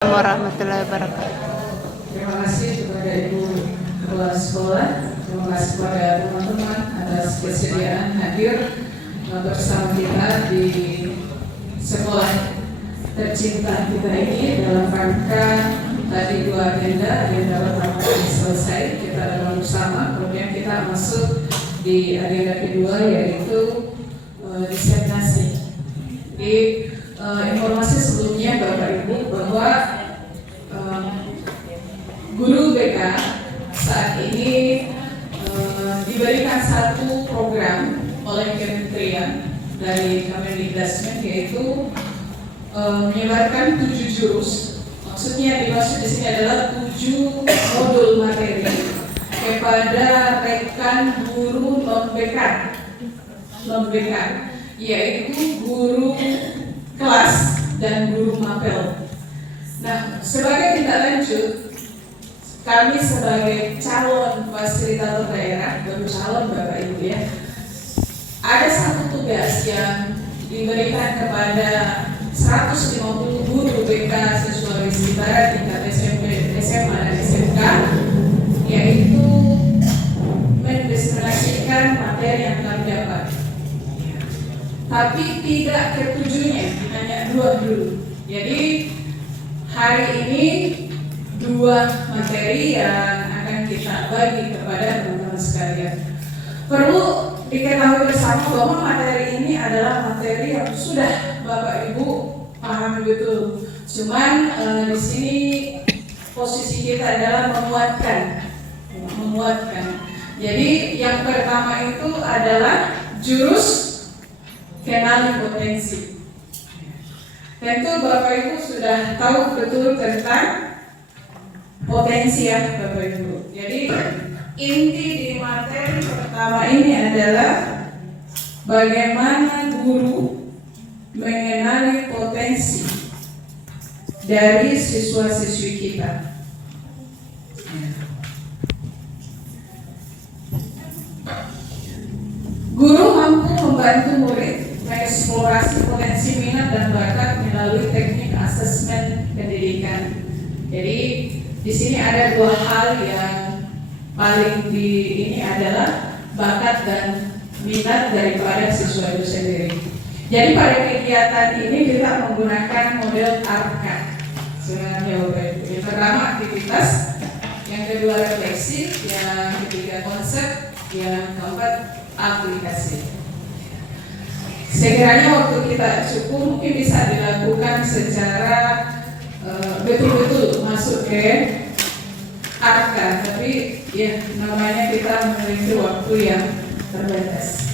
Warahmatullahi wabarakatuh. Terima kasih kepada Ibu Kepala Sekolah, terima kasih kepada teman-teman atas kesediaan hadir bersama kita di sekolah tercinta kita ini dalam rangka tadi dua agenda pertama selesai, kita dalam bersama, kemudian kita masuk di agenda kedua yaitu disertasi. Di informasi sebelumnya Bapak Ibu bahwa guru BK saat ini diberikan satu program oleh Kementerian dari Kemendikbud yaitu menyebarkan 7 jurus. Maksudnya dimaksud di sini adalah 7 modul materi kepada rekan guru non BK, yaitu guru kelas dan guru mapel. Nah, sebagai tindak lanjut, kami sebagai calon fasilitator daerah, baru calon Bapak Ibu ya, ada satu tugas yang diberikan kepada 150 guru BK Sulawesi Barat tingkat SMP, SMA, dan SMK, yaitu mendeskripsikan materi yang kami dapat. Tapi tidak ketujuhnya, hanya 2 dulu. Jadi hari ini 2 materi yang akan kita bagi kepada teman-teman sekalian. Perlu diketahui bersama bahwa materi ini adalah materi yang sudah Bapak Ibu paham betul. Cuman di sini posisi kita adalah menguatkan. Jadi yang pertama itu adalah jurus kenali potensi. Tentu Bapak Ibu sudah tahu betul tentang potensi ya Bapak Ibu. Jadi inti di materi pertama ini adalah bagaimana guru mengenali potensi dari siswa-siswi kita. Guru mampu membantu murid mengeksplorasi potensi minat dan bakat melalui teknik asesmen pendidikan. Jadi di sini ada 2 hal yang paling ini adalah bakat dan minat daripada siswa itu sendiri. Jadi pada kegiatan ini kita menggunakan model ARKA. Sebenarnya yang pertama aktivitas, yang kedua refleksi, yang ketiga konsep, yang keempat aplikasi. Sekiranya waktu kita cukup, mungkin bisa dilakukan secara betul-betul masuk ke ARKA, tapi ya namanya kita memiliki waktu yang terbatas.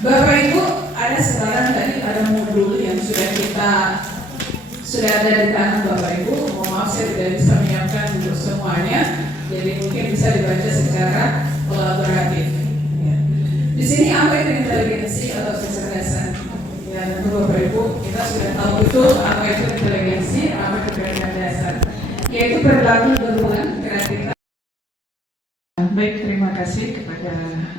Bapak Ibu, ada sekarang tadi ada modul yang sudah ada di tangan Bapak Ibu. Mohon maaf saya tidak bisa menyiapkan untuk semuanya, jadi mungkin bisa dibaca secara kolaboratif. Ya. Di sini apa itu inteligensi atau kecerdasan? Ya tentu Bapak Ibu kita sudah tahu betul apa itu inteligensi, apa itu kecerdasan, yaitu perilaku berhubungan kreativitas. Baik, terima kasih kepada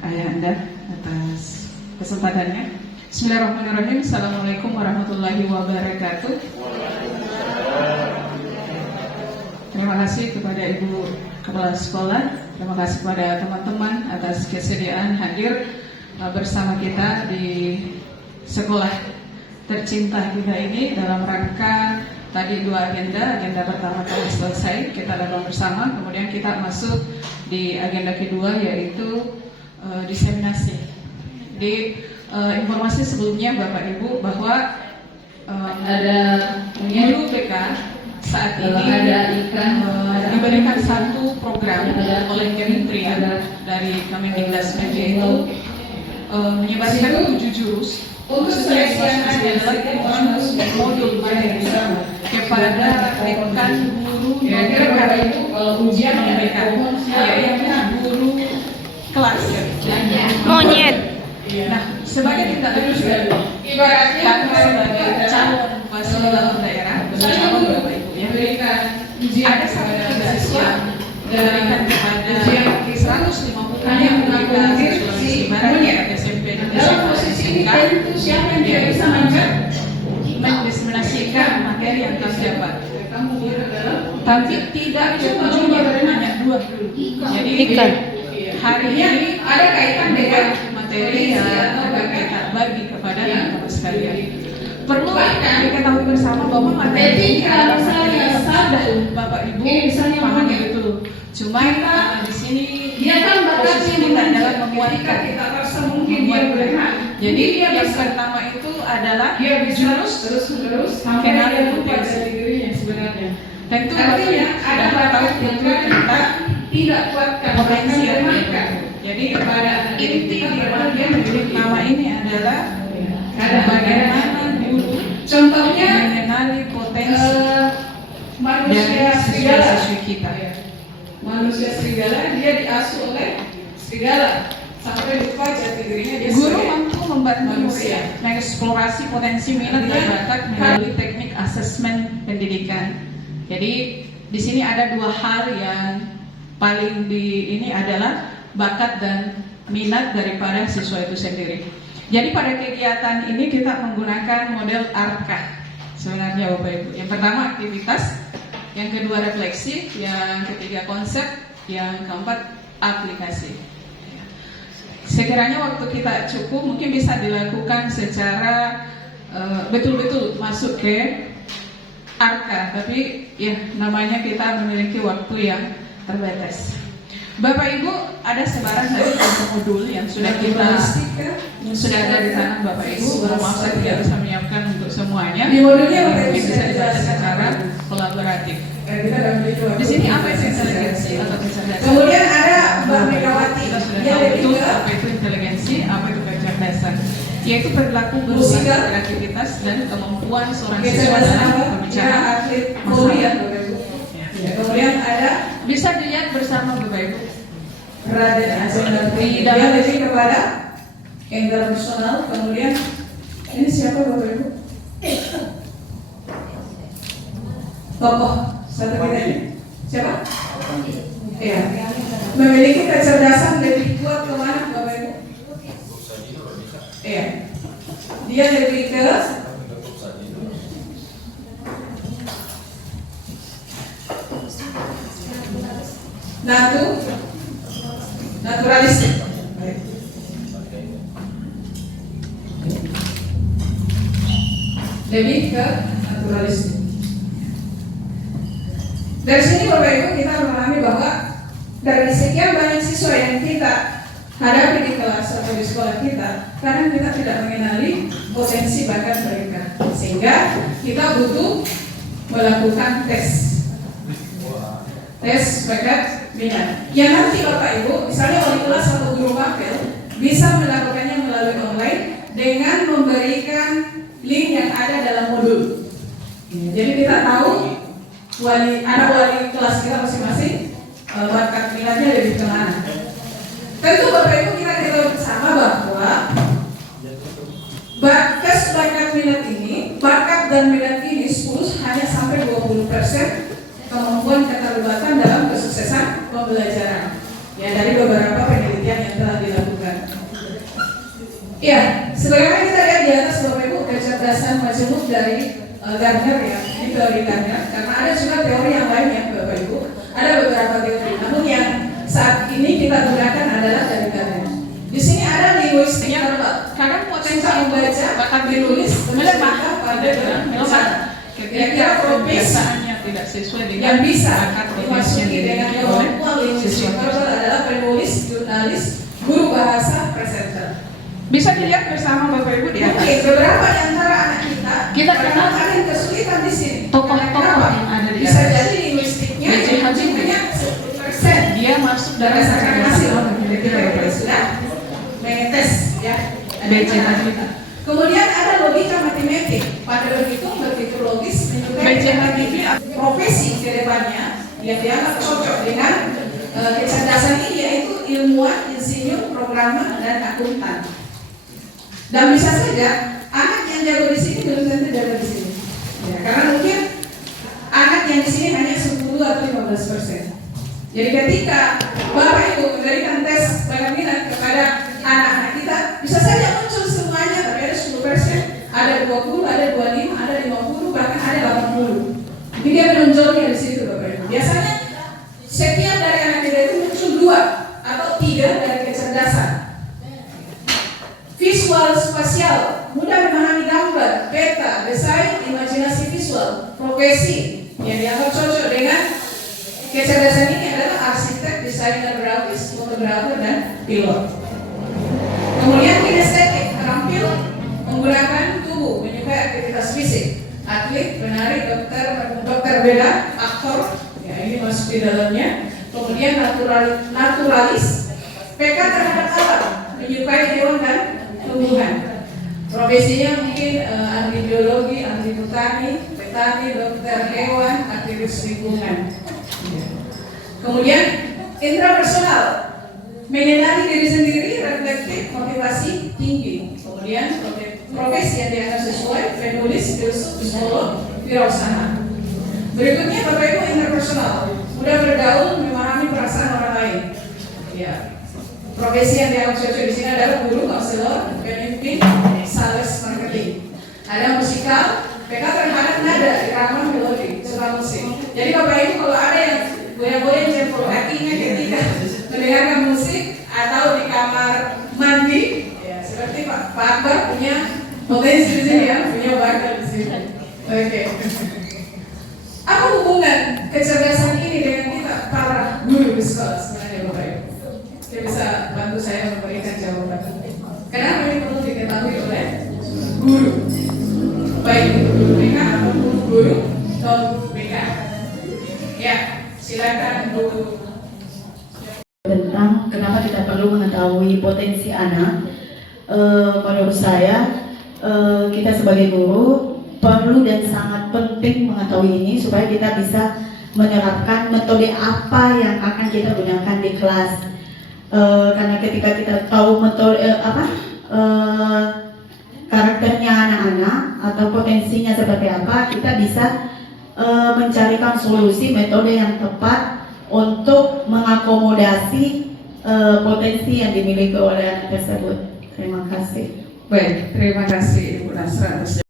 ayah Anda atas kesempatannya. Bismillahirrahmanirrahim. Assalamualaikum warahmatullahi wabarakatuh. Terima kasih kepada Ibu Kepala Sekolah. Terima kasih kepada teman-teman atas kesediaan hadir bersama kita di sekolah tercinta kita ini dalam rangka tadi 2 agenda pertama telah selesai, kita lakukan bersama, kemudian kita masuk di agenda kedua yaitu diseminasi. Di informasi sebelumnya Bapak Ibu bahwa ada guru BK saat ini diberikan satu program oleh Kementerian dari Kemendikbud yaitu menyebarkan 7 jurus. Untuk seleksi yang adalah modul materi kepada rekan guru non-BK, kalau ujian mereka yaitu guru kelas Monyet. Nah, sebagai tindak lanjut ibaratnya sebagai calon fasilitator daerah, calon Bapak Ibu ya, ada satu tugas yang diberikan kepada 150 yang mengakomodir Sulawesi Barat SMP dan SMK, siapa yang tidak bisa mendeskripsikan materi yang kami dapat. tapi tidak ketujuhnya hanya 2. Jadi Ikan. hari ini ada kaitan dengan materi yang akan kita bagi kepada teman-teman sekalian. Perlu diketahui bersama bahwa materi ini adalah materi yang sadar Bapak Ibu pahami betul. Cuma di sini posisi kita adalah menguatkan. Jadi yang pertama itu adalah terus kenali potensi dirinya sebenarnya. Tentu artinya sudah tahu tentu kita tidak kuatkan potensi yang ada. Jadi pada inti dari nama ini adalah bagaimana guru contohnya mengenali potensi manusia siswa kita. Manusia serigala dia diasuh oleh serigala sampai lupa jati dirinya. Guru mampu membantu manusia mengeksplorasi potensi minat dan bakat melalui teknik asesmen pendidikan. Jadi di sini ada 2 hal yang paling ini adalah bakat dan minat daripada siswa itu sendiri. Jadi pada kegiatan ini kita menggunakan model ARKA sebenarnya Bapak Ibu. Yang pertama aktivitas, yang kedua refleksi, yang ketiga konsep, yang keempat aplikasi. Sekiranya waktu kita cukup mungkin bisa dilakukan secara betul-betul masuk ke ARKA, tapi ya namanya kita memiliki waktu yang terbatas. Bapak Ibu ada sebaran dari modul yang sudah ada di tangan Bapak Ibu. Maaf saya tidak bisa menyiapkan untuk semuanya. Di modulnya mungkin bisa dibaca secara kolaboratif. Di sini apa itu inteligensi atau kecerdasan? Kemudian ada Mbak Megawati. Kita sudah tahu betul apa itu inteligensi, apa itu kecerdasan. Yaitu perilaku berubah, kreativitas dan kemampuan seorang siswa dalam berbicara masalah. Kemudian ada Bisa dilihat bersama Bapak Ibu. di dalam diri kepada internasional. Kemudian ini siapa Bapak Ibu? Tokoh satu kita ini siapa? Iya. Memiliki kecerdasan lebih kuat kemana Bapak Ibu? Iya. Dia lebih ke naturalistik. Lebih ke naturalistik. Dari sini Bapak Ibu kita memahami bahwa dari sekian banyak siswa yang kita hadapi di kelas atau di sekolah kita, kadang kita tidak mengenali potensi bakat mereka, sehingga kita butuh melakukan tes bakat minat. Yang nanti Bapak Ibu, misalnya wali kelas atau guru wakil bisa melakukannya melalui online dengan memberikan link yang ada dalam modul. Jadi kita tahu wali kelas kita masing-masing bakat minatnya lebih kemana. Tentu Bapak Ibu kita ketahui bersama bahwa bakat dan minat ini 10 hanya sampai 20% kemampuan keterlibatan dalam kesuksesan pembelajaran. Ya, dari beberapa penelitian yang telah dilakukan. Ya, sebagaimana kita lihat di atas Bapak Ibu kecerdasan majemuk dari Gardner ya, ini teori Gardner. Karena ada juga teori yang lain ya Bapak Ibu. Ada beberapa teori. Namun yang saat ini kita gunakan adalah dari Gardner. Di sini ada linguistik verbal. Karena potensi membaca bakat menulis melemah pada melemah. Kira-kira kebiasaannya tidak sesuai dengan yang bisa dimasuki dengan kemampuan linguistik verbal adalah penulis, jurnalis, guru bahasa, presenter. Bisa dilihat bersama Bapak Ibu di atas. Oke, beberapa di antara anak kita kenal ada yang kesulitan di sini. Tokoh-tokoh yang ada di bisa atas. jadi linguistiknya hanya 10%. Dia masuk dalam Berdasarkan hasil kira-kira Bapak Ibu. sudah mengetes ya. BC Hadita. Kemudian ada logika matematik. Pada berhitung berpikir logis menunjukkan BC Hadita profesi kedepannya yang dianggap cocok dengan kecerdasan ini yaitu ilmuwan, insinyur, programmer, dan akuntan. Dan bisa saja anak yang jago di sini belum tentu jago di sini. Ya, karena mungkin anak yang di sini hanya 10 atau 15%. Jadi ketika Bapak Ibu memberikan tes bakat minat kepada anak-anak kita, bisa saja muncul semuanya, tapi ada 10%, ada 20, ada 25, ada 50, bahkan ada 80. Ini dia menonjolnya di situ Bapak Ibu. Biasanya setiap dari anak kita itu muncul 2 atau 3 dari kecerdasan. Visual spasial, mudah memahami gambar, peta, desain, imajinasi visual, profesi yang dianggap cocok dengan kecerdasan ini adalah arsitek, desainer grafis, fotografer, dan pilot. Kemudian kinestetik, terampil menggunakan tubuh, menyukai aktivitas fisik, atlet, penari, dokter bela, aktor, ya ini masuk di dalamnya. Kemudian naturalis, peka terhadap alam, menyukai hewan dan tumbuhan. Profesinya mungkin ahli biologi, ahli petani, dokter hewan, aktivis lingkungan. Kemudian intrapersonal, mengenali diri sendiri, reflektif, motivasi tinggi. Kemudian profesi yang dianggap sesuai, penulis, filsuf, psikolog, wirausaha. Berikutnya Bapak Ibu, interpersonal, mudah bergaul, memahami perasaan orang lain. Ya. Profesi yang dianggap cocok di sini adalah guru, konselor, pemimpin, sales, marketing. Ada musikal, peka terhadap nada, irama, melodi, suka musik. Jadi Bapak Ibu kalau ada yang goyang-goyang jempol kakinya ketika mendengarkan musik atau di kamar mandi, ya seperti Pak Akbar punya potensi di sini ya, punya bakat di sini. Oke. Apa hubungan kecerdasan ini dengan kita para guru di sekolah sebenarnya Bapak Ibu? Dia bisa bantu saya memberikan jawaban. Kenapa ini perlu diketahui oleh guru? Baik itu guru BK ataupun guru non BK. Ya, silakan Bu. Tentang kenapa kita perlu mengetahui potensi anak. Menurut saya kita sebagai guru perlu dan sangat penting mengetahui ini supaya kita bisa menerapkan metode apa yang akan kita gunakan di kelas. Karena ketika kita tahu metode karakternya anak-anak atau potensinya seperti apa, kita bisa mencarikan solusi metode yang tepat untuk mengakomodasi potensi yang dimiliki oleh anak tersebut. Terima kasih. Baik, terima kasih Ibu Nasra.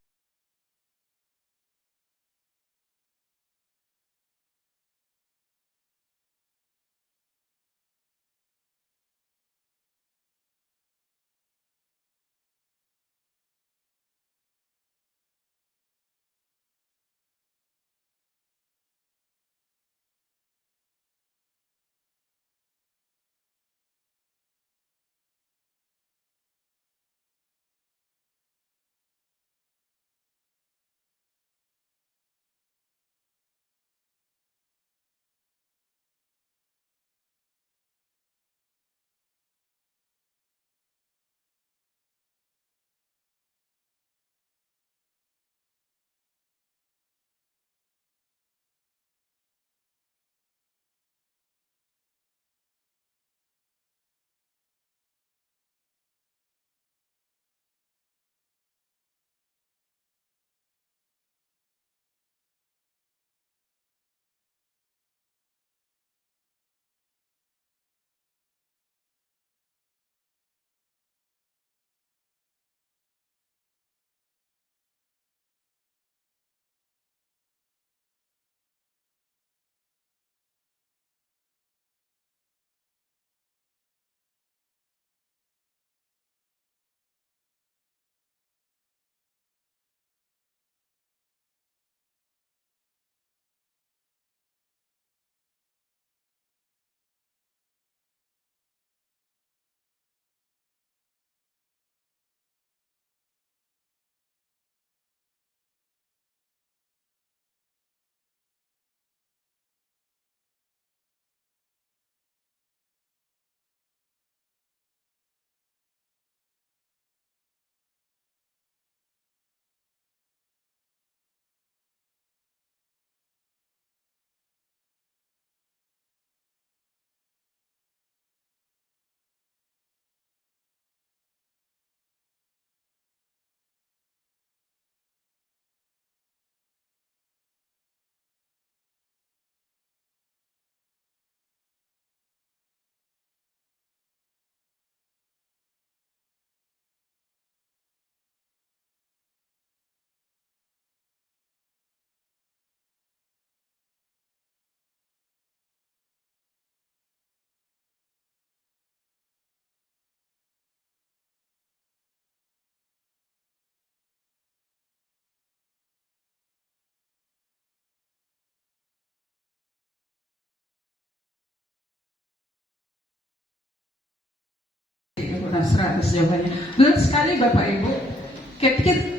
Nasra atas jawabannya. Betul sekali Bapak Ibu.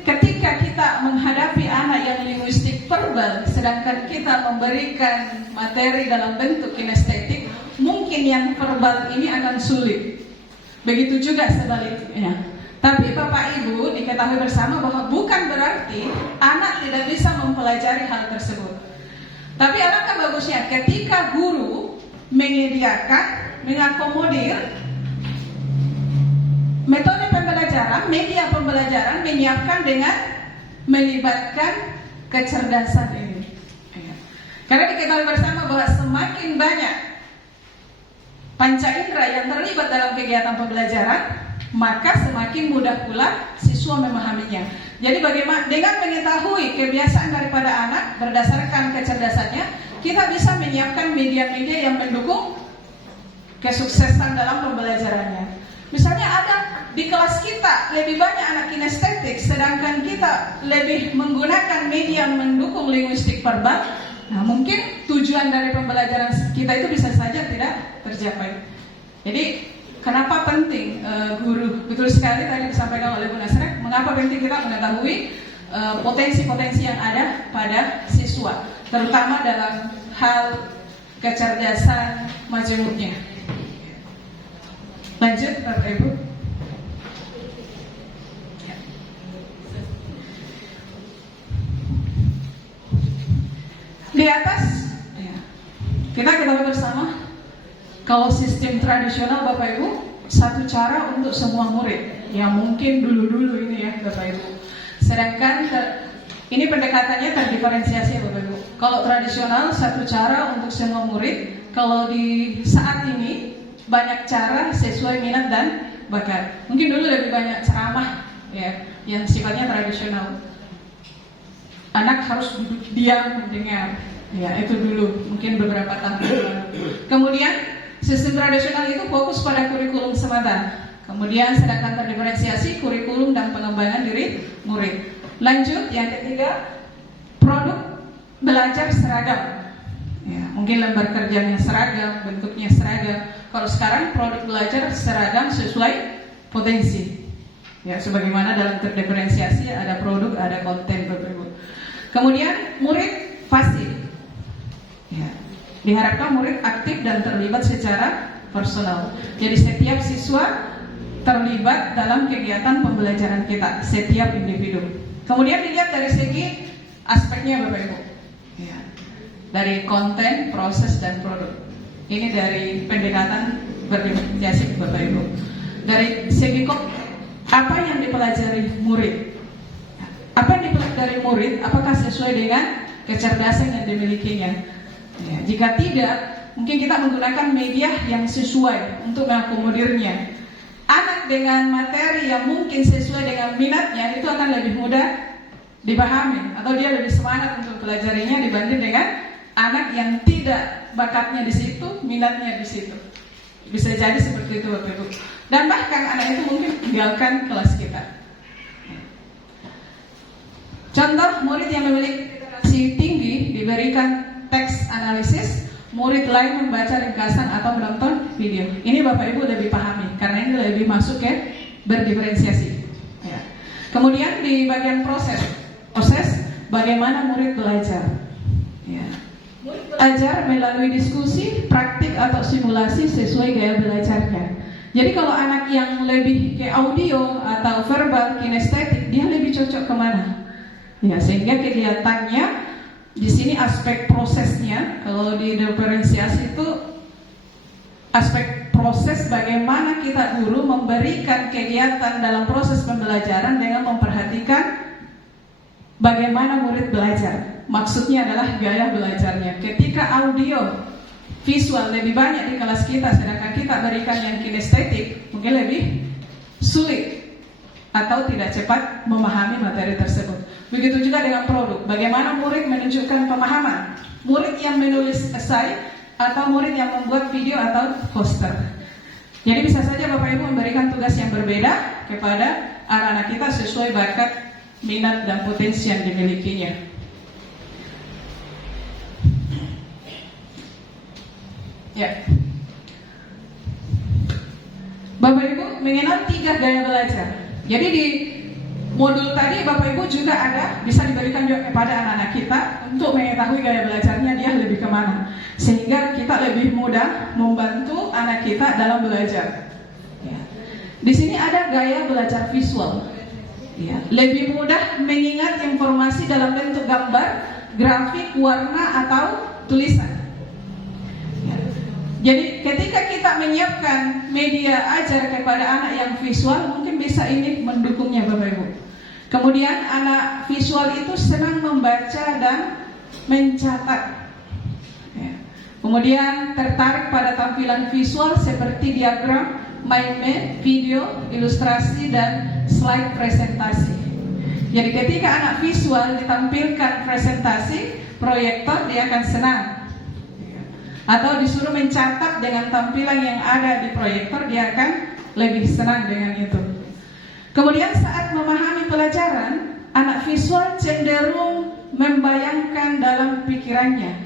Ketika kita menghadapi anak yang linguistik verbal, sedangkan kita memberikan materi dalam bentuk kinestetik, mungkin yang verbal ini akan sulit. Begitu juga sebaliknya. Tapi Bapak Ibu diketahui bersama bahwa bukan berarti anak tidak bisa mempelajari hal tersebut. Tapi alangkah bagusnya ketika guru menyediakan, mengakomodir metode pembelajaran, media pembelajaran, menyiapkan dengan melibatkan kecerdasan ini. Karena diketahui bersama bahwa semakin banyak panca indera yang terlibat dalam kegiatan pembelajaran, maka semakin mudah pula siswa memahaminya. Jadi bagaimana dengan mengetahui kebiasaan daripada anak berdasarkan kecerdasannya, kita bisa menyiapkan media-media yang mendukung kesuksesan dalam pembelajarannya. Misalnya ada di kelas kita lebih banyak anak kinestetik, sedangkan kita lebih menggunakan media yang mendukung linguistik verbal. Nah, mungkin tujuan dari pembelajaran kita itu bisa saja tidak tercapai. Jadi kenapa penting guru, betul sekali tadi disampaikan oleh Bu Nasra, mengapa penting kita mengetahui potensi-potensi yang ada pada siswa, terutama dalam hal kecerdasan majemuknya. Lanjut Bapak Ibu. Di atas kita ketahui bersama kalau sistem tradisional Bapak Ibu satu cara untuk semua murid, yang mungkin dulu-dulu ini ya Bapak Ibu. Sedangkan ini pendekatannya terdiferensiasi Bapak Ibu. Kalau tradisional satu cara untuk semua murid, kalau di saat ini banyak cara sesuai minat dan bakat. Mungkin dulu lebih banyak ceramah ya, yang sifatnya tradisional. Anak harus duduk diam mendengar. Ya, itu dulu mungkin beberapa tahun lalu. Kemudian sistem tradisional itu fokus pada kurikulum semata. Kemudian sedangkan terdiferensiasi kurikulum dan pengembangan diri murid. Lanjut yang ketiga, produk belajar seragam. Ya, mungkin lembar kerjanya seragam, bentuknya seragam. Kalau sekarang produk belajar seragam sesuai potensi. Ya, sebagaimana dalam terdiferensiasi ada produk, ada konten Bapak-Ibu. Kemudian murid pasif. Ya, diharapkan murid aktif dan terlibat secara personal. Jadi setiap siswa terlibat dalam kegiatan pembelajaran kita, setiap individu. Kemudian dilihat dari segi aspeknya Bapak-Ibu. Ya, dari konten, proses, dan produk. Ini dari pendekatan berdiferensiasi Bapak Ibu. Dari segi apa yang dipelajari murid? Apa yang dipelajari murid? Apakah sesuai dengan kecerdasan yang dimilikinya? Ya, jika tidak, mungkin kita menggunakan media yang sesuai untuk mengakomodirnya. Anak dengan materi yang mungkin sesuai dengan minatnya itu akan lebih mudah dipahami, atau dia lebih semangat untuk pelajarinya dibanding dengan anak yang tidak bakatnya di situ, minatnya di situ. Bisa jadi seperti itu Bapak Ibu. Dan bahkan anak itu mungkin tinggalkan kelas kita. Contoh murid yang memiliki literasi tinggi diberikan teks analisis, murid lain membaca ringkasan atau menonton video. Ini Bapak Ibu lebih pahami karena ini lebih masuk ke berdiferensiasi. Ya. Kemudian di bagian proses bagaimana murid belajar. Ya. Belajar melalui diskusi, praktik atau simulasi sesuai gaya belajarnya. Jadi kalau anak yang lebih ke audio atau verbal, kinestetik, dia lebih cocok kemana? Ya, sehingga kegiatannya di sini aspek prosesnya, kalau di diferensiasi itu aspek proses bagaimana kita guru memberikan kegiatan dalam proses pembelajaran dengan memperhatikan bagaimana murid belajar. Maksudnya adalah gaya belajarnya. Ketika audio, visual lebih banyak di kelas kita, sedangkan kita berikan yang kinestetik, mungkin lebih sulit atau tidak cepat memahami materi tersebut. Begitu juga dengan produk. Bagaimana murid menunjukkan pemahaman? Murid yang menulis esai atau murid yang membuat video atau poster. Jadi bisa saja Bapak Ibu memberikan tugas yang berbeda kepada anak-anak kita sesuai bakat, minat, dan potensi yang dimilikinya. Ya. Bapak Ibu mengenal 3 gaya belajar. Jadi di modul tadi Bapak Ibu juga ada, bisa diberikan juga kepada anak-anak kita untuk mengetahui gaya belajarnya dia lebih kemana, sehingga kita lebih mudah membantu anak kita dalam belajar. Ya. Di sini ada gaya belajar visual. Ya. Lebih mudah mengingat informasi dalam bentuk gambar, grafik, warna atau tulisan. Jadi ketika kita menyiapkan media ajar kepada anak yang visual, mungkin bisa ini mendukungnya Bapak Ibu. Kemudian anak visual itu senang membaca dan mencatat. Ya. Kemudian tertarik pada tampilan visual seperti diagram, mind map, video, ilustrasi, dan slide presentasi. Jadi ketika anak visual ditampilkan presentasi, proyektor, dia akan senang. Atau disuruh mencatat dengan tampilan yang ada di proyektor, dia akan lebih senang dengan itu. Kemudian saat memahami pelajaran, anak visual cenderung membayangkan dalam pikirannya.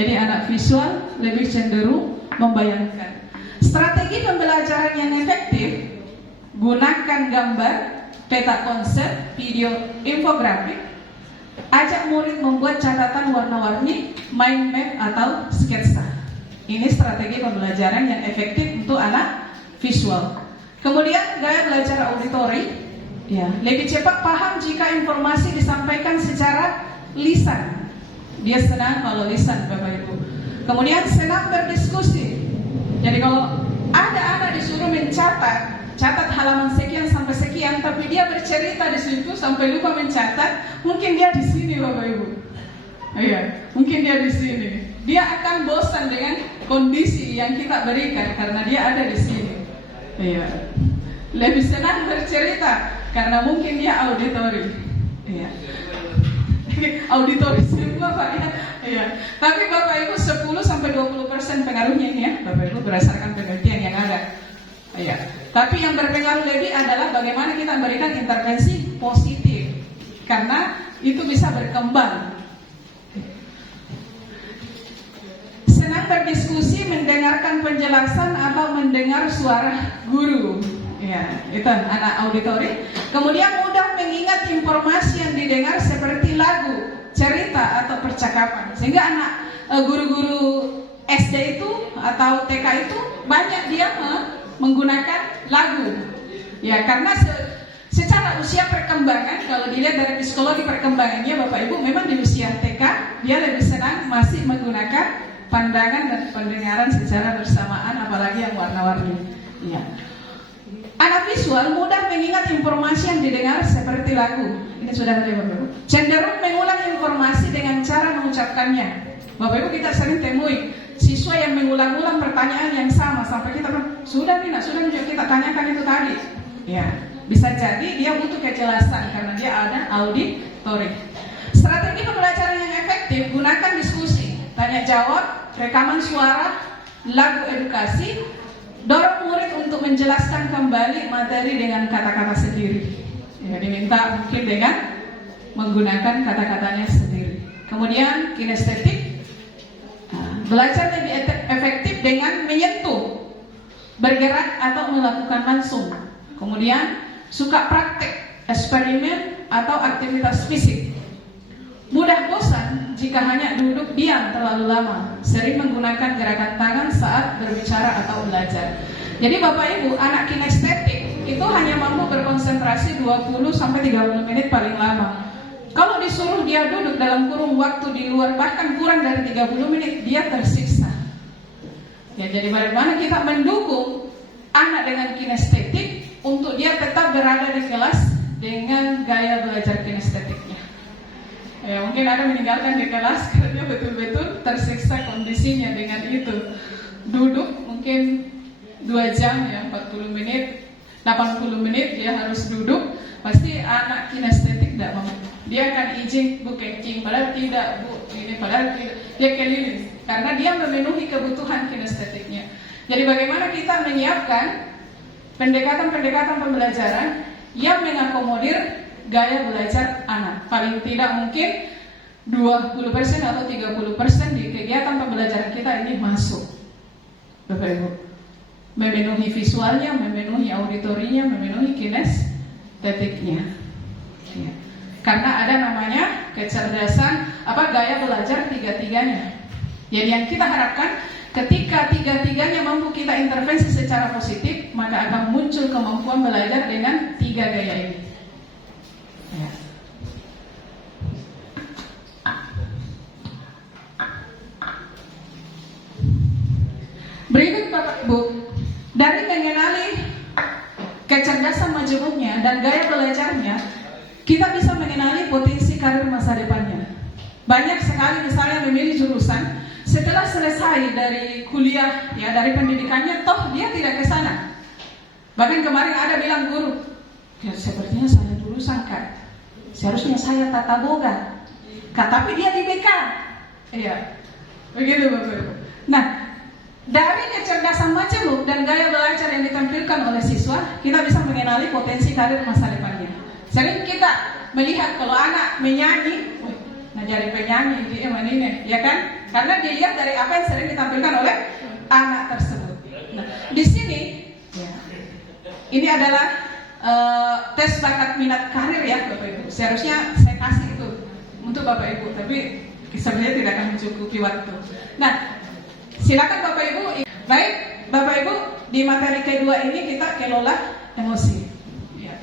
Jadi anak visual lebih cenderung membayangkan. Strategi pembelajaran yang efektif, gunakan gambar, peta konsep, video, infografik. Ajak murid membuat catatan warna-warni, mind map atau sketsa. Ini strategi pembelajaran yang efektif untuk anak visual. Kemudian gaya belajar auditori, ya, lebih cepat paham jika informasi disampaikan secara lisan. Dia senang kalau lisan, Bapak Ibu. Kemudian senang berdiskusi. Jadi kalau ada anak disuruh catat halaman sekian sampai sekian, tapi dia bercerita di situ sampai lupa mencatat, mungkin dia di sini Bapak Ibu. Iya, mungkin dia di sini. Dia akan bosan dengan kondisi yang kita berikan karena dia ada di sini. Iya. Lebih senang bercerita karena mungkin dia auditori. Iya. Auditori semua Pak ya. Iya. Tapi Bapak Ibu 10-20% pengaruhnya ini ya, Bapak Ibu, berdasarkan penelitian yang ada. Iya. Tapi yang berpengaruh lebih adalah bagaimana kita memberikan intervensi positif, karena itu bisa berkembang. Senang berdiskusi, mendengarkan penjelasan atau mendengar suara guru. Ya, itu anak auditori. Kemudian mudah mengingat informasi yang didengar seperti lagu, cerita atau percakapan. Sehingga anak guru-guru SD itu atau TK itu banyak dia menggunakan lagu. Ya, karena secara usia perkembangan, kalau dilihat dari psikologi perkembangannya Bapak Ibu, memang di usia TK dia lebih senang masih menggunakan pandangan dan pendengaran secara bersamaan, apalagi yang warna-warni. Ya. Anak visual mudah mengingat informasi yang didengar seperti lagu. Ini sudah ada Bapak Ibu. Cenderung mengulang informasi dengan cara mengucapkannya. Bapak Ibu, kita sering temui siswa yang mengulang-ulang pertanyaan yang sama sampai kita bilang, sudah juga kita tanyakan itu tadi. Ya, bisa jadi dia butuh kejelasan karena dia ada auditori. Strategi pembelajaran yang efektif, gunakan diskusi, tanya jawab, rekaman suara, lagu edukasi. Dorong murid untuk menjelaskan kembali materi dengan kata-kata sendiri. Ya, diminta mungkin dengan menggunakan kata-katanya sendiri. Kemudian kinestetik, belajar lebih efektif dengan menyentuh, bergerak atau melakukan langsung. Kemudian suka praktek, eksperimen atau aktivitas fisik. Mudah bosan jika hanya duduk diam terlalu lama. Sering menggunakan gerakan tangan saat berbicara atau belajar. Jadi Bapak Ibu, anak kinestetik itu hanya mampu berkonsentrasi 20-30 menit paling lama. Kalau disuruh dia duduk dalam kurung waktu di luar bahkan kurang dari 30 menit, dia tersiksa. Ya, jadi bagaimana kita mendukung anak dengan kinestetik untuk dia tetap berada di kelas dengan gaya belajar kinestetiknya. Ya, mungkin ada meninggalkan di kelas karena dia betul-betul tersiksa kondisinya dengan itu. Duduk mungkin 2 jam ya, 40 menit, 80 menit dia harus duduk. Pasti anak kinestetik tidak mau. Dia akan izin bu kencing, padahal tidak bu, ini padahal tidak. Dia keliling karena dia memenuhi kebutuhan kinestetiknya. Jadi bagaimana kita menyiapkan pendekatan-pendekatan pembelajaran yang mengakomodir gaya belajar anak. Paling tidak mungkin 20% atau 30% di kegiatan pembelajaran kita ini masuk. Bapak Ibu. memenuhi visualnya, memenuhi auditorinya, memenuhi kinestetiknya. Ya. Karena ada namanya kecerdasan gaya belajar tiga-tiganya. Jadi yang kita harapkan ketika tiga-tiganya mampu kita intervensi secara positif, maka akan muncul kemampuan belajar dengan tiga gaya ini. Ya. Berikut Bapak Ibu, dari mengenali kecerdasan majemuknya dan gaya belajarnya, kita bisa mengenali potensi karir masa depannya. Banyak sekali misalnya memilih jurusan, setelah selesai dari kuliah, ya dari pendidikannya, toh dia tidak ke sana. Bahkan kemarin ada bilang guru, ya sepertinya saya dulu sangka, seharusnya saya tata boga, tapi dia di BK. Iya, begitu Bapak Ibu. Nah, dari kecerdasan majemuk dan gaya belajar yang ditampilkan oleh siswa, kita bisa mengenali potensi karir masa depannya. Sering kita melihat kalau anak menyanyi, nah jadi penyanyi dia ini, ya kan? Karena dilihat dari apa yang sering ditampilkan oleh anak tersebut. Nah, di sini, ya, ini adalah tes bakat minat karir ya Bapak Ibu. Seharusnya saya kasih itu untuk Bapak Ibu, tapi sebenarnya tidak akan mencukupi waktu. Nah, silakan Bapak Ibu. Baik, Bapak Ibu, di materi kedua ini kita kelola emosi. Ya.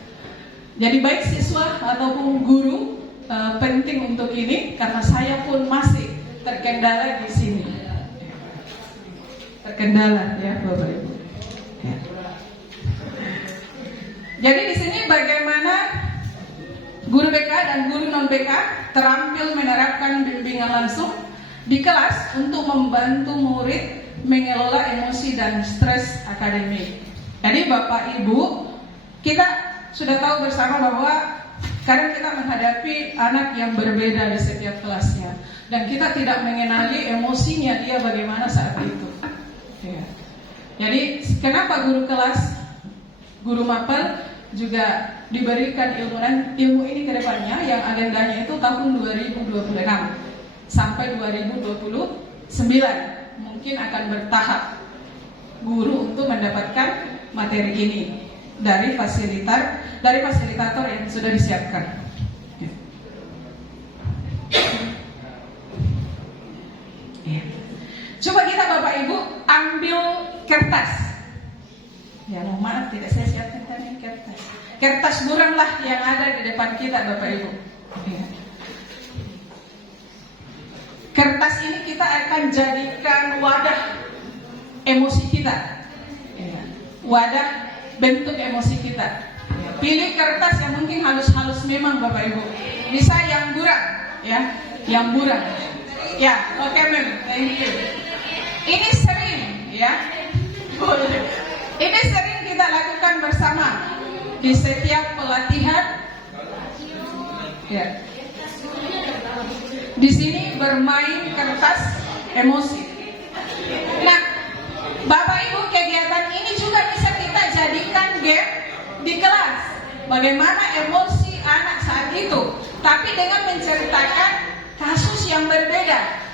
Jadi baik siswa ataupun guru penting untuk ini, karena saya pun masih terkendala di sini. Terkendala ya Bapak Ibu. Ya. Jadi di sini bagaimana guru BK dan guru non BK terampil menerapkan bimbingan langsung di kelas untuk membantu murid mengelola emosi dan stres akademik. Jadi Bapak Ibu, kita sudah tahu bersama bahwa kadang kita menghadapi anak yang berbeda di setiap kelasnya, dan kita tidak mengenali emosinya dia bagaimana saat itu. Ya. Jadi kenapa guru kelas, guru mapel juga diberikan ilmu ini ke depannya, yang agendanya itu tahun 2026 sampai 2029 mungkin akan bertahap guru untuk mendapatkan materi ini dari fasilitator yang sudah disiapkan. Ya. Coba kita Bapak Ibu ambil kertas. Ya, mohon maaf tidak saya siapkan tadi kertas. Kertas buram lah yang ada di depan kita Bapak Ibu. Ya. Kertas ini kita akan jadikan wadah emosi kita. Ya. Wadah bentuk emosi kita. Ya. Pilih kertas yang mungkin halus-halus memang Bapak Ibu. Bisa yang buram, ya, yang buram. Ya, oke mem, thank you. Ini sering, ya. Ini sering kita lakukan bersama di setiap pelatihan. Ya. Di sini bermain kertas emosi. Nah, Bapak Ibu, kegiatan ini juga bisa kita jadikan game di kelas. Bagaimana emosi anak saat itu, tapi dengan menceritakan kasus yang berbeda.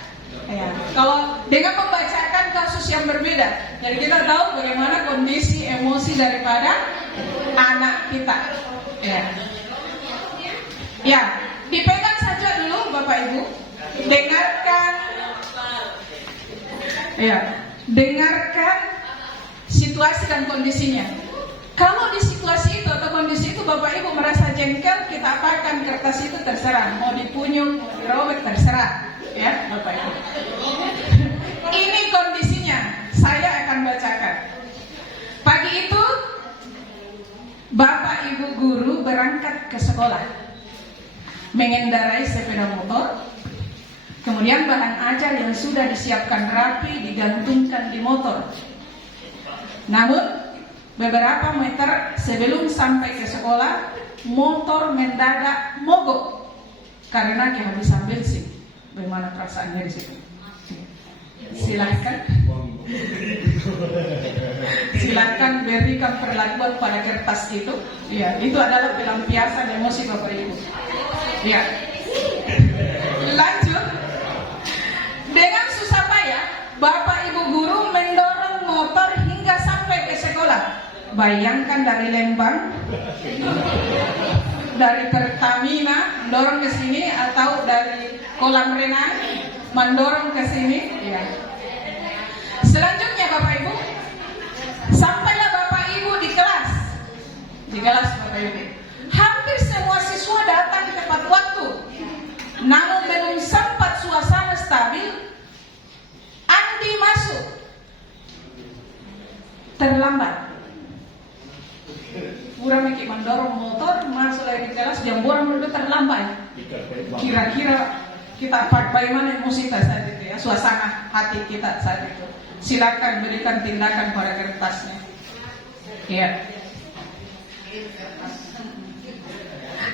Ya, kalau dengan membacakan kasus yang berbeda, jadi kita tahu bagaimana kondisi emosi daripada anak kita. Ya, dipegang saja dulu Bapak Ibu, dengarkan situasi dan kondisinya. Kalau di situasi itu atau kondisi itu Bapak Ibu merasa jengkel, kita apakan kertas itu terserah, mau dipunyung, mau dirobek terserah, ya Bapak Ibu. Ini kondisinya, saya akan bacakan. Pagi itu Bapak Ibu guru berangkat ke sekolah, mengendarai sepeda motor. Kemudian bahan ajar yang sudah disiapkan rapi digantungkan di motor. Namun beberapa meter sebelum sampai ke sekolah, motor mendadak mogok karena kehabisan bensin. Bagaimana perasaannya di situ? Silahkan berikan perlakuan pada kertas itu. Ya, itu adalah pelampiasan emosi Bapak Ibu. Ya. Lanjut. Dengan susah payah, Bapak Ibu guru mendorong motor hingga sampai ke bayangkan dari Lembang, dari Pertamina mendorong ke sini, atau dari kolam renang mendorong ke sini. Ya. Selanjutnya Bapak Ibu, sampailah Bapak Ibu di kelas. Di kelas Bapak Ibu, hampir semua siswa datang tepat waktu. Namun belum sempat suasana stabil, Andi masuk terlambat. Kurang mikir mendorong motor masuk lagi di kelas, jam borang udah terlambat. Kira-kira kita bagaimana emosi kita saat itu ya, suasana hati kita saat itu. Silakan berikan tindakan pada kertasnya. Ya.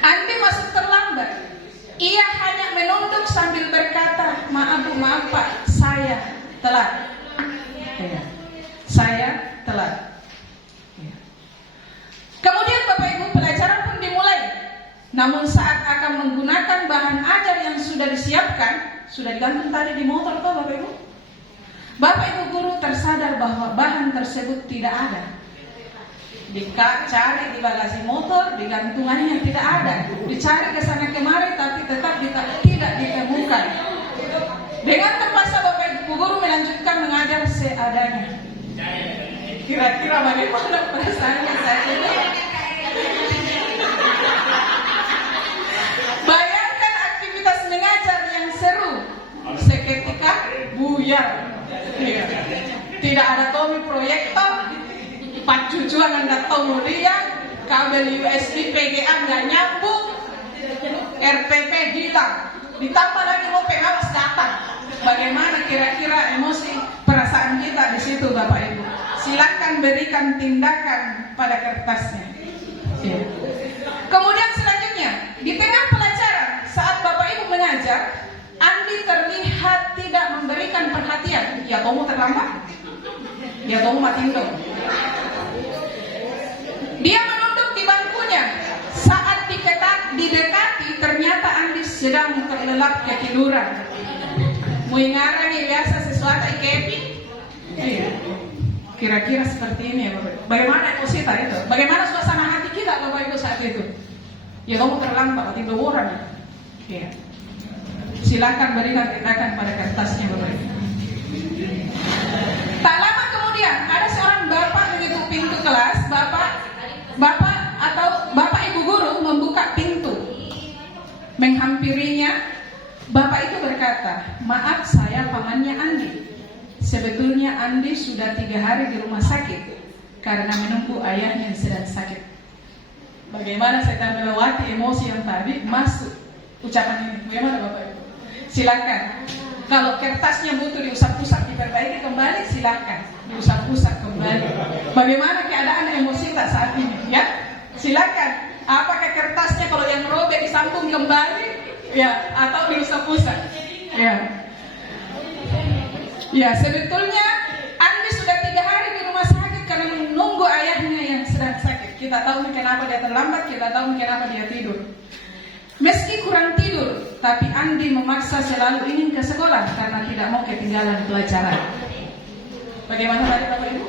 Andi masuk terlambat. Ia hanya menunduk sambil berkata, maaf Bu, maaf Pak, saya telat. Ya. Saya telat. Ya. Kemudian Bapak Ibu, pelajaran pun dimulai. Namun saat akan menggunakan bahan ajar yang sudah disiapkan, sudah digantung tadi di motor toh Bapak Ibu, Bapak Ibu guru tersadar bahwa bahan tersebut tidak ada. Dicari di bagasi motor, di gantungannya tidak ada. Dicari ke sana kemari, tapi tetap tidak ditemukan. Dengan terpaksa Bapak Ibu guru melanjutkan mengajar seadanya. Kira-kira bagaimana perasaannya saat itu? Bayangkan aktivitas mengajar yang seru, seketika buyar. Tidak ada tombol proyektor, pacucuan Anda tahu dia, kabel USB PGA nggak nyambung, RPP hilang, ditambah lagi mau pengawas datang. Bagaimana kira-kira emosi perasaan kita di situ Bapak Ibu? Silakan berikan tindakan pada kertasnya. Ya. Kemudian selanjutnya, di tengah pelajaran saat Bapak Ibu mengajar, Andi terlihat tidak memberikan perhatian. Ya kamu terlambat, ya kamu matindo. Dia menunduk di bangkunya. Saat didekati, ternyata Andi sedang terlelap ketiduran. Muingaran biasa sesuatu ikepi. Iya. Kira-kira seperti ini ya Bapak. Bagaimana emosi kita itu? Bagaimana suasana hati kita Bapak Ibu saat itu? Ya kamu terlambat, tidur orang. Iya. Silakan berikan tindakan pada kertasnya Bapak Ibu. Tak lama kemudian ada seorang bapak mengetuk pintu kelas. Bapak atau Bapak Ibu guru membuka pintu, menghampirinya. Bapak itu berkata, maaf saya pamannya Andi. Sebetulnya Andi sudah 3 hari di rumah sakit karena menunggu ayahnya yang sedang sakit. Bagaimana saya melewati emosi yang tadi, masuk ucapan ini. Bagaimana Bapak Ibu? Silakan. Kalau kertasnya butuh diusap-usap, diperbaiki kembali, silakan diusap-usap kembali. Bagaimana keadaan emosi kita saat ini? Ya, silakan. Apakah kertasnya kalau yang robek disambung kembali, ya, atau diusap-usap? Ya. Ya, sebetulnya Andi sudah 3 hari di rumah sakit karena menunggu ayahnya yang sedang sakit. Kita tahu kenapa dia terlambat, kita tahu kenapa dia tidur. Meski kurang tidur, tapi Andi memaksa selalu ingin ke sekolah karena tidak mau ketinggalan pelajaran. Bagaimana tadi Bapak Ibu?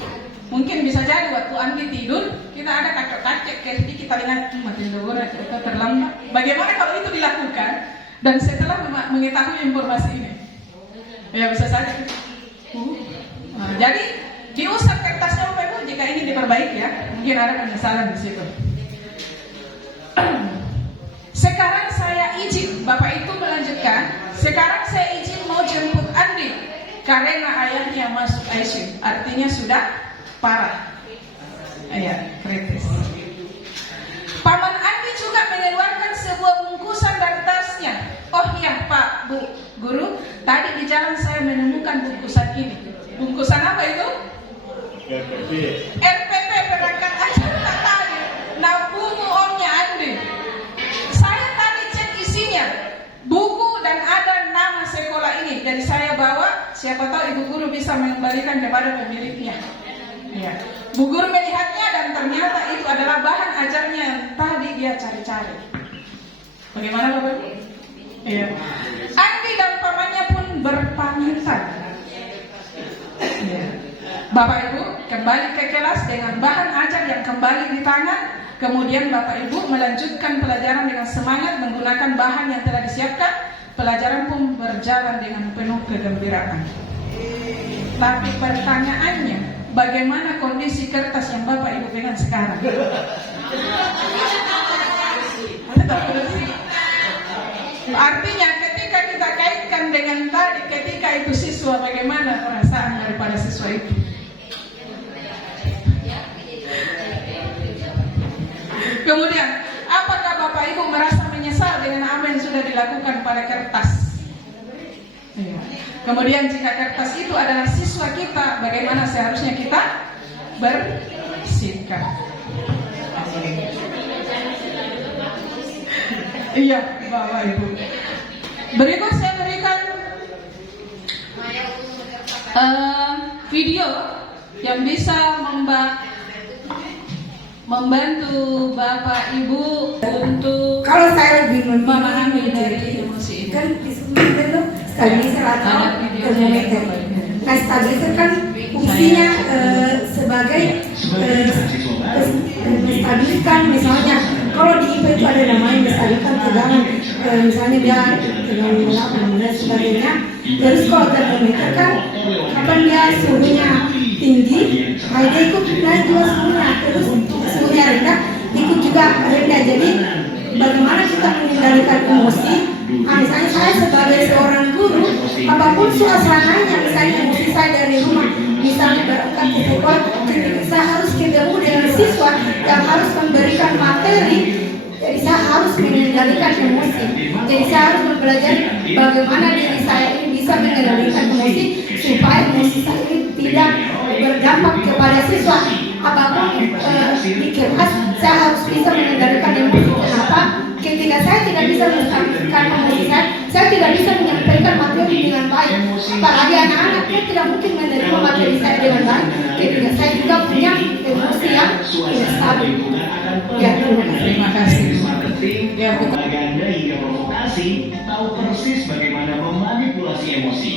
Mungkin bisa jadi waktu Andi tidur, kita ada kakek-kakek, jadi kita lihat makin dogora kita terlambat. Bagaimana kalau itu dilakukan dan setelah mengetahui informasi ini? Ya bisa saja. Nah, jadi diusap kertasnya Bapak Ibu jika ini diperbaiki ya. Mungkin ada penyesalan di situ. Sekarang saya izin, Bapak itu melanjutkan. Sekarang saya izin mau jemput Andi karena ayahnya masuk ICU, artinya sudah parah, ya kritis. Paman Andi juga mengeluarkan sebuah bungkusan dari tasnya. Oh iya Pak, Bu, Guru, tadi di jalan saya menemukan bungkusan ini. Bungkusan apa itu? RPP perangkat ajar tadi. Nah, buku omnya Andi. Saya tadi cek isinya, buku dan ada nama sekolah ini. Jadi saya bawa, siapa tahu Ibu Guru bisa mengembalikan kepada pemiliknya. Ya. Bu Guru melihatnya dan ternyata itu adalah bahan ajarnya yang tadi dia cari-cari. Bagaimana Bapak Ibu? Ya. Andi dan pamannya pun berpamitan. Ya. Bapak Ibu, kembali ke kelas dengan bahan ajar yang kembali di tangan. Kemudian Bapak Ibu melanjutkan pelajaran dengan semangat menggunakan bahan yang telah disiapkan. Pelajaran pun berjalan dengan penuh kegembiraan. Tapi pertanyaannya, bagaimana kondisi kertas yang Bapak Ibu pegang sekarang? Artinya ketika kita kaitkan dengan tadi, ketika itu siswa, bagaimana perasaan daripada siswa itu? Kemudian, apakah Bapak Ibu merasa menyesal dengan apa yang sudah dilakukan pada kertas? Kemudian jika kertas itu adalah siswa kita, bagaimana seharusnya kita bersikap? Iya, Bapak Ibu. Berikut saya berikan video yang bisa membantu Bapak Ibu untuk kalau saya lebih memahami dari emosi ini. kan disebutkan tuh stabilizer atau termometer. Nah, stabilizer kan fungsinya sebagai menstabilkan, misalnya kalau di IPA itu ada namanya menstabilkan tegangan, misalnya dia tegangan berapa dan sebagainya. Terus kalau termometer kan kapan dia suhunya tinggi, nah dia ikut naik juga suhunya, terus suhunya rendah ikut juga rendah. Jadi bagaimana kita mengendalikan emosi? Nah, misalnya saya sebagai seorang guru, apapun suasananya, misalnya emosi saya dari rumah, misalnya berangkat ke sekolah, saya harus ketemu dengan siswa yang harus memberikan materi. Jadi saya harus mengendalikan emosi. Jadi saya harus mempelajari bagaimana diri saya ini bisa mengendalikan emosi supaya emosi saya ini tidak berdampak kepada siswa. Apapun di kelas, saya harus bisa mengendalikan emosi. Kenapa? Ketika saya tidak bisa menstabilkan emosi saya tidak bisa menyampaikan materi dengan baik. Apalagi anak-anak, saya tidak mungkin menerima materi saya dengan baik ketika saya juga punya emosi yang tidak stabil. Ya, Terima kasih. Ya, propaganda hingga provokasi tahu persis bagaimana memanipulasi emosi.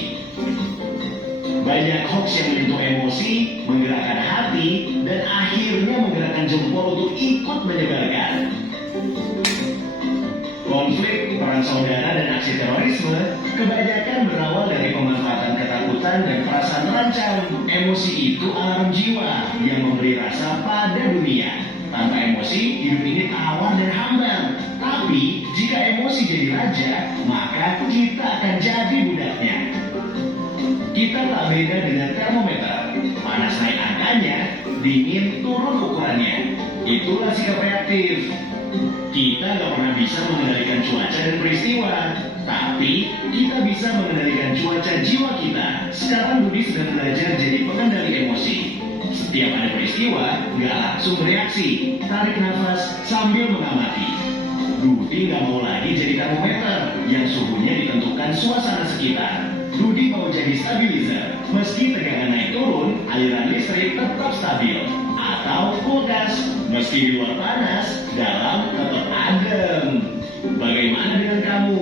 Banyak hoax yang menyentuh emosi, menggerakkan hati, dan akhirnya menggerakkan jempol untuk ikut menyebarkan. Konflik, perang saudara, dan aksi terorisme kebanyakan berawal dari pemanfaatan ketakutan dan perasaan terancam. Emosi itu alarm jiwa yang memberi rasa pada dunia. Tanpa emosi, hidup ini tawar dan hambar. Tapi, jika emosi jadi raja, maka kita akan jadi budaknya. Kita tak beda dengan termometer. Panas naik angkanya, dingin turun ukurannya. Itulah sikap reaktif. Kita nggak pernah bisa mengendalikan cuaca dan peristiwa, tapi kita bisa mengendalikan cuaca jiwa kita. Sekarang Budi sedang belajar jadi pengendali emosi. Setiap ada peristiwa, nggak langsung bereaksi. Tarik nafas sambil mengamati. Budi nggak mau lagi jadi termometer yang suhunya ditentukan suasana sekitar. Budi mau jadi stabilizer. Meski tegangan naik turun, aliran listrik tetap stabil. Atau kulkas, meski di luar panas, dalam tetap adem. Bagaimana dengan kamu?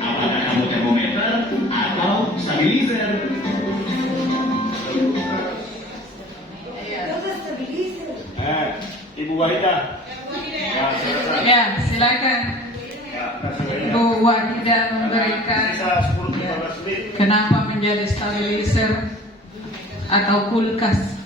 Apakah kamu termometer atau stabilizer? Ibu Wahidah. Ya, silakan Bu Wahidah memberikan kenapa menjadi stabilizer atau kulkas.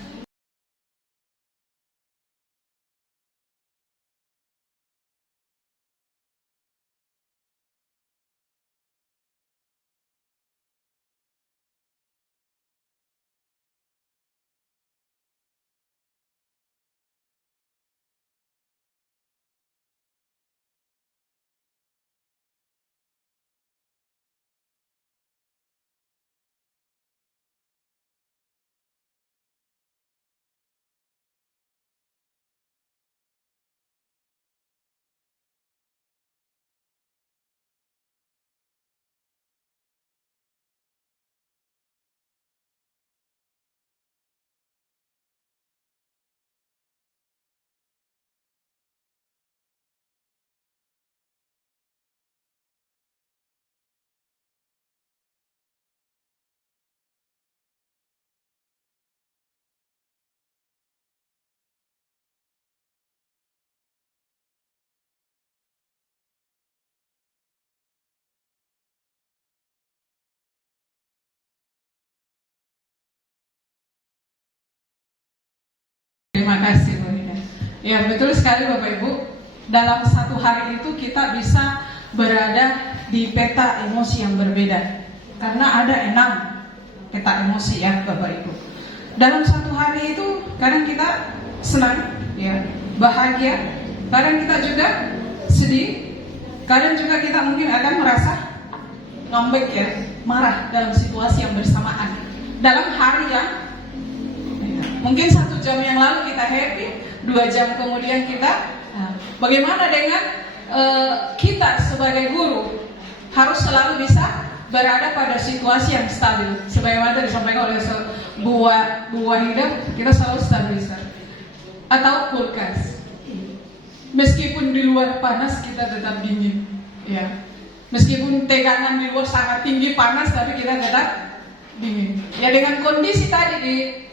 kasih Bu Ida. Ya betul sekali Bapak Ibu. Dalam satu hari itu kita bisa berada di peta emosi yang berbeda. Karena ada 6 peta emosi ya Bapak Ibu. Dalam satu hari itu kadang kita senang, ya, bahagia, kadang kita juga sedih, kadang juga kita mungkin akan merasa ngambek ya, marah dalam situasi yang bersamaan. Dalam hari yang mungkin 1 jam yang lalu kita happy, 2 jam kemudian kita bagaimana dengan kita sebagai guru harus selalu bisa berada pada situasi yang stabil. Sebagaimana disampaikan oleh Bu Wahida, kita selalu stabilizer atau kulkas. Meskipun di luar panas kita tetap dingin, ya. Meskipun tekanan di luar sangat tinggi panas, tapi kita tetap dingin. Ya dengan kondisi tadi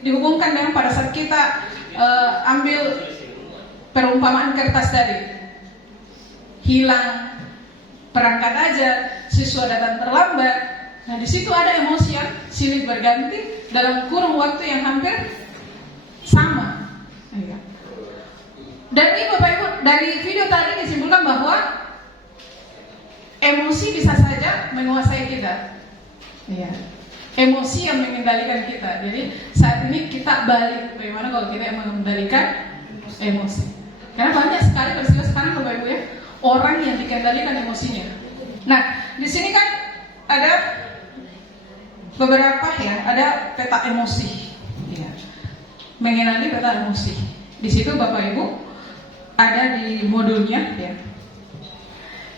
dihubungkan dengan pada saat kita ambil perumpamaan kertas tadi, hilang perangkat aja, siswa datang terlambat. Nah di situ ada emosi yang silih berganti dalam kurun waktu yang hampir sama. Dan ini Bapak Ibu, dari video tadi disimpulkan bahwa emosi bisa saja menguasai kita. Ya. Emosi yang mengendalikan kita. Jadi saat ini kita balik bagaimana kalau kita yang mengendalikan emosi. Karena banyak sekali peristiwa sekarang Bapak Ibu ya, orang yang dikendalikan emosinya. Nah, di sini kan ada beberapa ya, ada peta emosi. Ya. Mengenali peta emosi. Di situ Bapak Ibu ada di modulnya ya.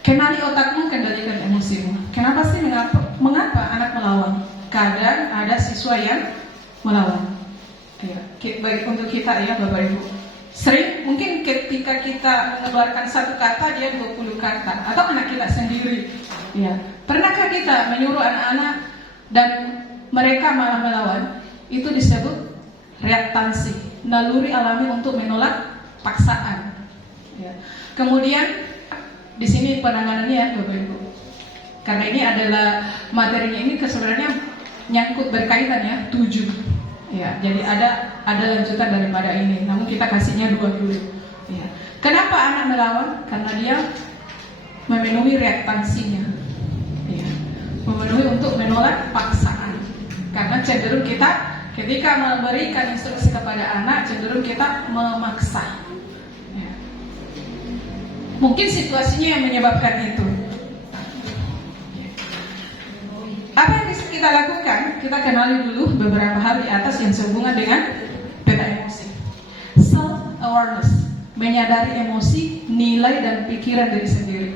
Kenali otakmu, kendalikan emosimu. Kenapa sih mengapa anak melawan? Kadang ada siswa yang melawan. Ya, baik untuk kita ya Bapak Ibu. Sering mungkin ketika kita mengeluarkan satu kata dia 20 kata atau anak kita sendiri. Ya. Pernahkah kita menyuruh anak-anak dan mereka malah melawan? Itu disebut reaktansi, naluri alami untuk menolak paksaan. Ya. Kemudian di sini penanganannya ya Bapak Ibu. Karena ini adalah materinya ini sebenarnya nyangkut berkaitan ya 7. Ya, jadi ada lanjutan daripada ini. Namun kita kasihnya 2 dulu. Ya. Kenapa anak melawan? Karena dia memenuhi reaktansinya. Ya. Memenuhi untuk menolak paksaan. Karena cenderung kita ketika memberikan instruksi kepada anak, cenderung kita memaksa. Ya. Mungkin situasinya yang menyebabkan itu. Apa yang bisa kita lakukan? Kita kenali dulu beberapa hal di atas yang sehubungan dengan peta emosi. Self-awareness, menyadari emosi, nilai dan pikiran diri sendiri.